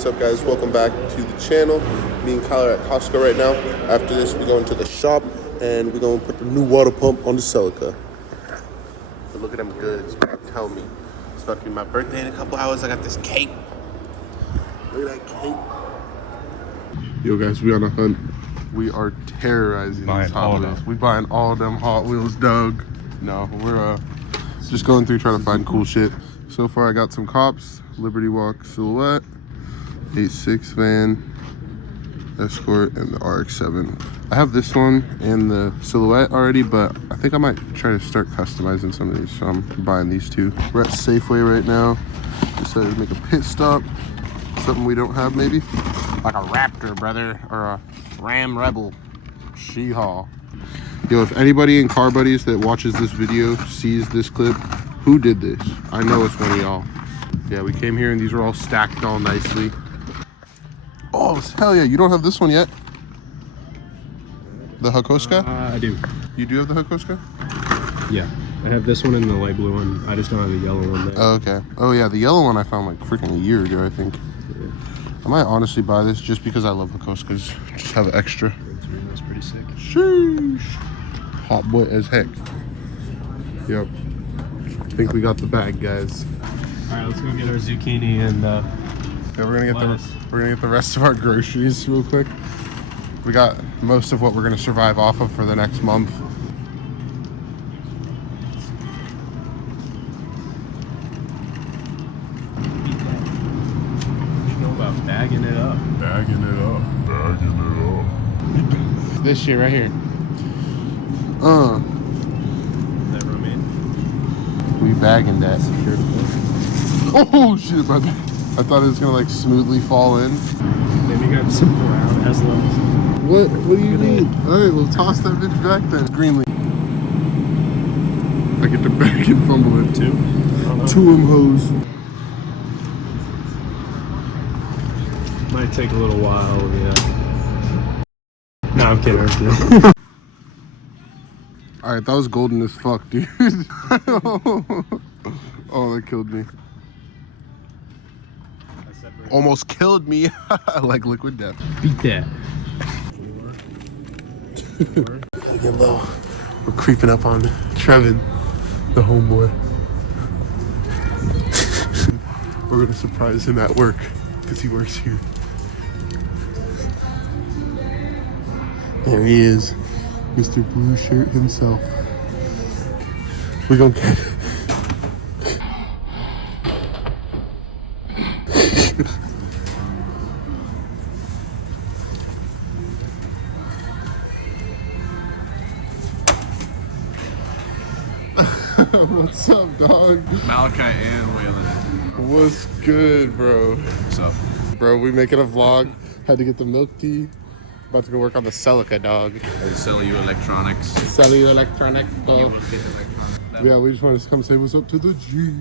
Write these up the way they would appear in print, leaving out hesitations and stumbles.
what's up guys? Welcome back to the channel. Me and Kyle are at Costco right now. After this, we're going to the shop and we're going to put the new water pump on the Celica. But look at them goods, man. Tell me. It's about to be my birthday in a couple hours. I got this cake. Look at that cake. Yo guys, we on a hunt. We are terrorizing these Hot Wheels. We buying all them Hot Wheels, Doug. No, we're just going through trying to find cool shit. So far I got some Cops, Liberty Walk Silhouette, 8.6 van, Escort, and the RX-7. I have this one and the Silhouette already, but I think I might try to start customizing some of these, so I'm buying these two. We're at Safeway right now. Decided to make a pit stop. Something we don't have maybe? Like a Raptor, brother, or a Ram Rebel. She-Haul. Yo, if anybody in Car Buddies that watches this video sees this clip, who did this? I know it's one of y'all. Yeah, we came here and these are all stacked all nicely. Oh, hell yeah. You don't have this one yet? The Hakoska? I do. You do have the Hakoska? Yeah. I have this one and the light blue one. I just don't have the yellow one there. Oh, okay. Oh, yeah. The yellow one I found like freaking a year ago, I think. Yeah. I might honestly buy this just because I love Hakoskas. Just have extra. That's pretty sick. Sheesh. Hot boy as heck. Yep. I think we got the bag, guys. All right, let's go get our zucchini and yeah, we're gonna get the rest of our groceries real quick. We got most of what we're gonna survive off of for the next month. You know about bagging it up. Bagging it up. Bagging it up. This shit right here. That romaine. We bagging that. Oh shit, brother. I thought it was gonna like smoothly fall in. Maybe you got some brown as levels. What? What do you mean? Alright, we'll toss that bitch back then. Greenlee. I get to bag and fumble it. Two of them hoes. Might take a little while, yeah. No, I'm kidding. I'm kidding. Alright, that was golden as fuck, dude. Oh, that killed me. Almost killed me. Like liquid death. Beat that. Gotta get low. We're creeping up on Trevin, the homeboy. We're gonna surprise him at work because he works here. There he is, Mr. Blue Shirt himself. We're gonna get What's up, dog? Malachi and Waylon. What's good, bro? What's up? Bro, we making a vlog. Had to get the milk tea. About to go work on the Celica, dog. They sell you electronics. Sell you electronic stuff. Yeah, we just wanted to come say what's up to the G.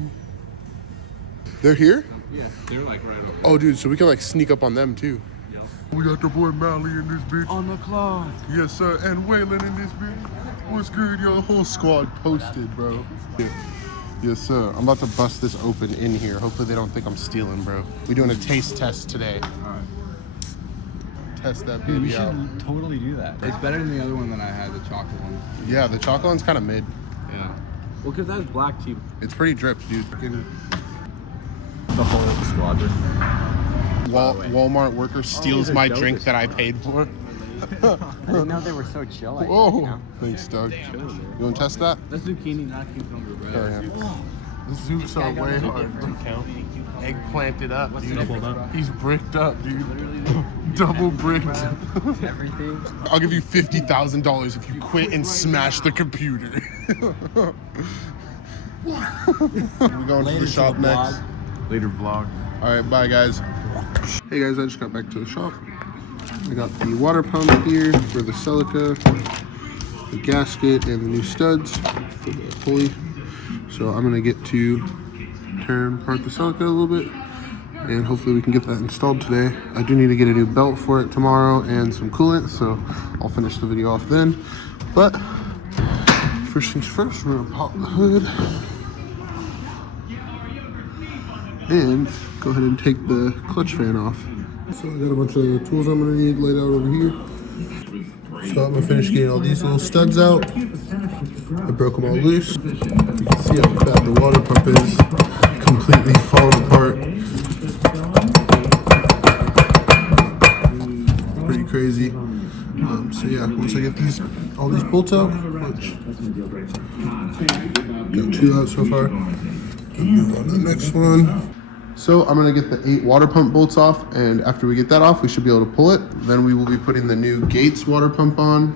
They're here? Yeah, they're like right over. Oh, dude, so we can like sneak up on them too. Yep. We got the boy Mally in this bitch. On the clock. Yes, sir. And Waylon in this bitch. What's good? Your whole squad posted, bro. Yes, sir. I'm about to bust this open in here. Hopefully they don't think I'm stealing, bro. We're doing a taste test today. Alright. Test that baby We should out. totally do that. It's better than the other one that I had, the chocolate one. Yeah, the chocolate one's kind of mid. Yeah. Well, because that's black tea. It's pretty dripped, dude. The whole squadron. Walmart worker steals these are my dope drink as that I paid for. I didn't know they were so chill like that, Oh, you know? thanks, Doug. You want to test that? That's zucchini, not cucumber, bro. Oh, yeah. The zooks are way hard. Egg planted up, dude. Doubled up. He's bricked up, dude. Double bricked. Everything. I'll give you $50,000 if you quit and smash the computer. We're going to the shop next. Later vlog. All right, bye, guys. Hey, guys, I just got back to the shop. I got the water pump here for the Celica, the gasket, and the new studs for the pulley. So I'm gonna get to tear apart the Celica a little bit, and hopefully we can get that installed today. I do need to get a new belt for it tomorrow and some coolant, so I'll finish the video off then. But first things first, we're gonna pop the hood. and go ahead and take the clutch fan off. So I got a bunch of tools I'm gonna need laid out over here. So I'm gonna finish getting all these little studs out. I broke them all loose. You can see how bad the water pump is. Completely falling apart. Pretty crazy. So yeah, once I get all these bolts out, which got 2 out so far, move on to the next one. So I'm gonna get the 8 water pump bolts off, and after we get that off, we should be able to pull it. Then we will be putting the new Gates water pump on.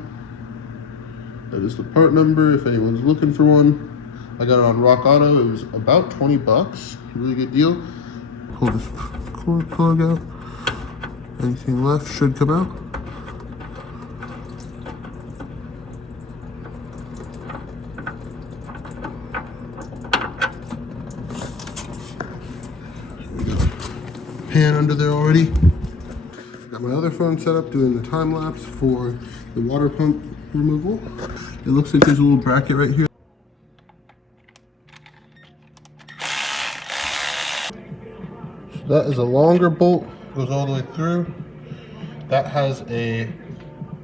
That is the part number if anyone's looking for one. I got it on Rock Auto. It was about 20 bucks. Really good deal. Pull this cord plug out. Anything left should come out. Pan under there already. Got my other phone set up doing the time lapse for the water pump removal. It looks like there's a little bracket right here. So that is a longer bolt, goes all the way through. That has a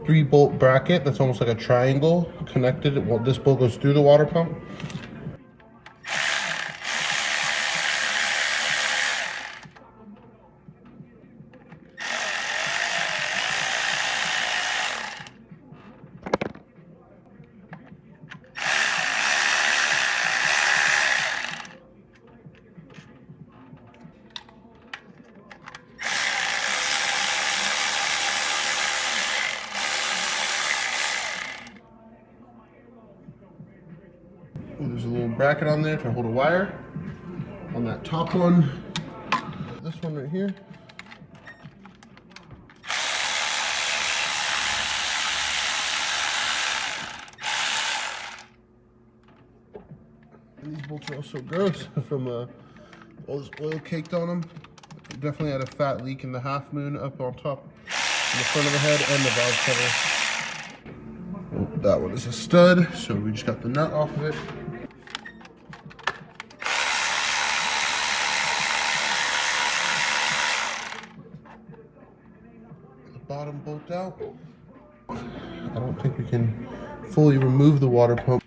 3-bolt bracket that's almost like a triangle connected. Well, this bolt goes through the water pump. And there's a little bracket on there to hold a wire. On that top one, this one right here. And these bolts are all so gross from all this oil caked on them. Definitely had a fat leak in the half moon up on top, in the front of the head and the valve cover. That one is a stud, so we just got the nut off of it. The bottom bolt out. I don't think we can fully remove the water pump.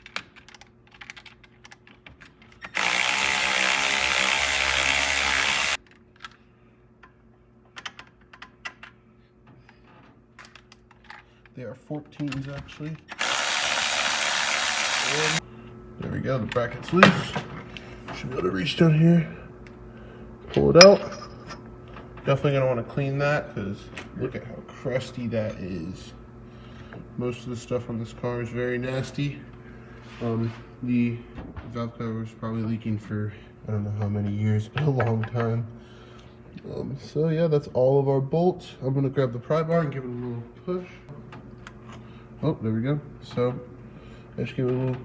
They are 14s actually. And there we go, the bracket's loose. Should be able to reach down here, pull it out. Definitely gonna wanna clean that because look at how crusty that is. Most of the stuff on this car is very nasty. The valve cover is probably leaking for I don't know how many years, but a long time. So yeah, that's all of our bolts. I'm gonna grab the pry bar and give it a little push. Oh, there we go. So I just give it a little.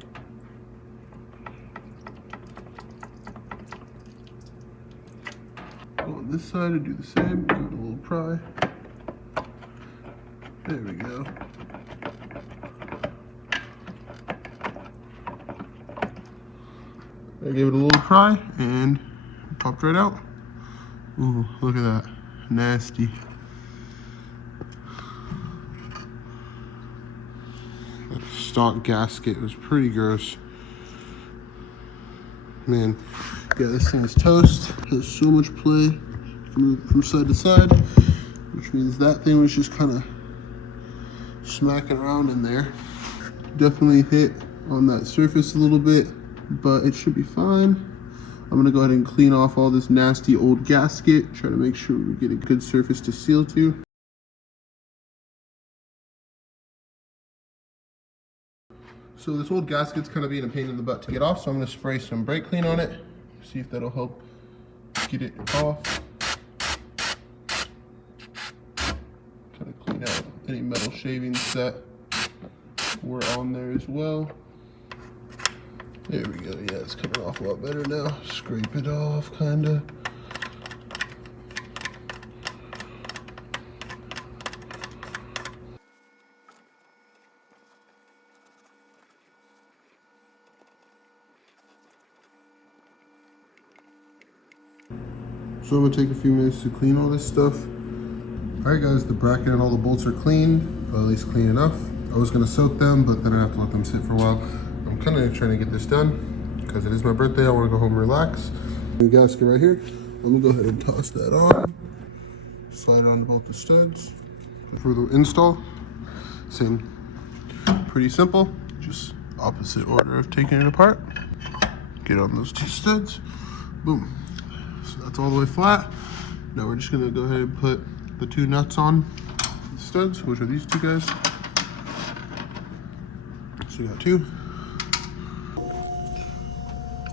On this side, I do the same. Give it a little pry. There we go. I gave it a little pry and it popped right out. Ooh, look at that. Nasty. That stock gasket was pretty gross. Man, yeah, this thing is toast. Has so much play. Move from side to side, which means that thing was just kind of smacking around in there. Definitely hit on that surface a little bit, but it should be fine. I'm gonna go ahead and clean off all this nasty old gasket, try to make sure we get a good surface to seal to. So this old gasket's kind of being a pain in the butt to get off, so I'm gonna spray some brake clean on it, see if that'll help get it off. Kind of clean out any metal shavings that were on there as well. There we go, yeah, it's coming off a lot better now. Scrape it off, kinda. So I'm gonna take a few minutes to clean all this stuff. All right guys, the bracket and all the bolts are clean, or at least clean enough. I was gonna soak them, but then I have to let them sit for a while. I'm kind of trying to get this done because it is my birthday. I want to go home and relax. New gasket right here. I'm gonna go ahead and toss that on. Slide on both the studs. For the install, same, pretty simple. Just opposite order of taking it apart. Get on those 2 studs. Boom. So that's all the way flat. Now we're just gonna go ahead and put the 2 nuts on the studs, which are these 2 guys. So we got 2.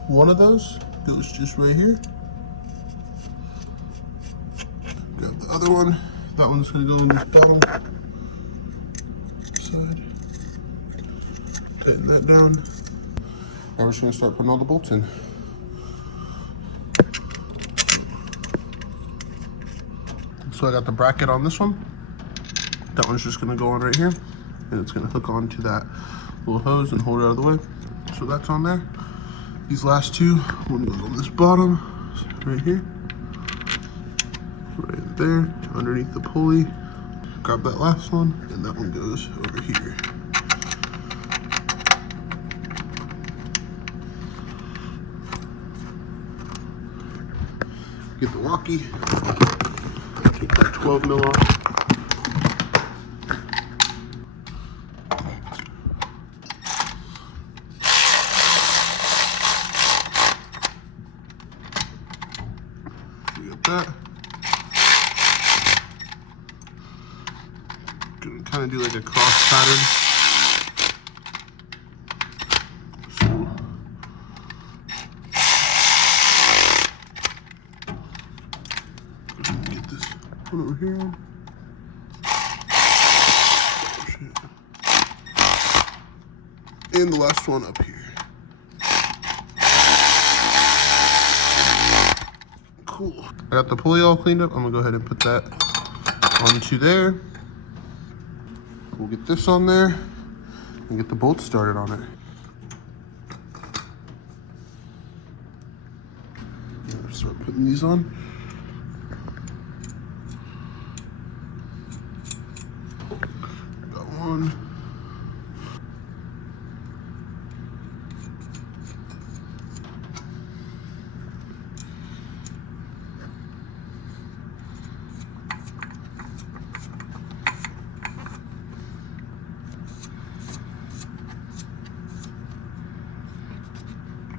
One of those goes just right here. Grab the other one. That one's gonna go on this bottom side. Tighten that down. Now we're just gonna start putting all the bolts in. So I got the bracket on this one. That one's just gonna go on right here, and it's gonna hook onto that little hose and hold it out of the way. So that's on there. These last 2, one goes on this bottom, right here, right there, underneath the pulley. Grab that last one, and that one goes over here. Get the walkie, take that 12 mil off. That. Gonna kind of do like a cross pattern. So get this one over here. And the last one up here. Cool. I got the pulley all cleaned up. I'm gonna go ahead and put that onto there. We'll get this on there and get the bolts started on it. Start putting these on. Got one.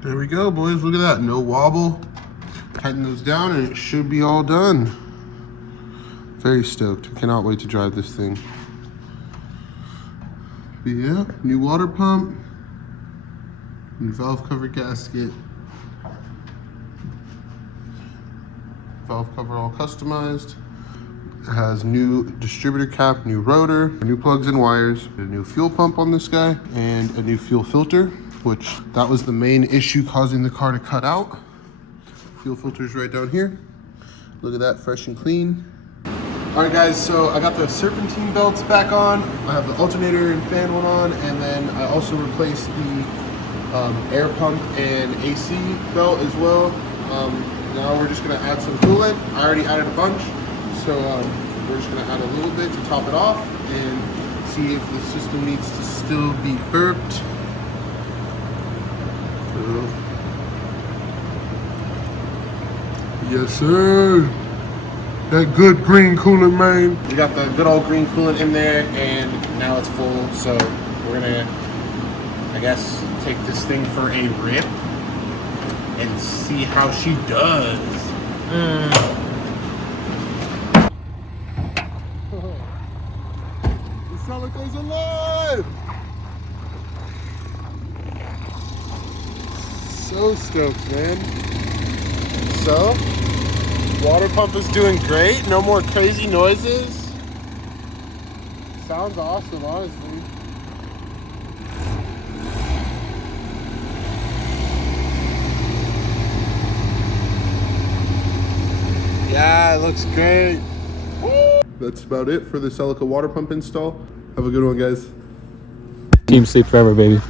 There we go, boys. Look at that. No wobble. Tighten those down and it should be all done. Very stoked. Cannot wait to drive this thing. But yeah, new water pump. New valve cover gasket. Valve cover all customized. It has new distributor cap, new rotor, new plugs and wires, a new fuel pump on this guy, and a new fuel filter, which that was the main issue causing the car to cut out. Fuel filter's right down here. Look at that, fresh and clean. All right guys, so I got the serpentine belts back on. I have the alternator and fan one on, and then I also replaced the air pump and AC belt as well. Now we're just gonna add some coolant. I already added a bunch, so we're just gonna add a little bit to top it off and see if the system needs to still be burped. Yes, sir. That good green coolant, man. We got the good old green coolant in there, and now it's full. So we're gonna, I guess, take this thing for a rip and see how she does. The Celica's alive! So stoked, man. So, water pump is doing great. No more crazy noises. Sounds awesome, honestly. Yeah, it looks great. Woo! That's about it for the Celica water pump install. Have a good one, guys. Team sleep forever, baby.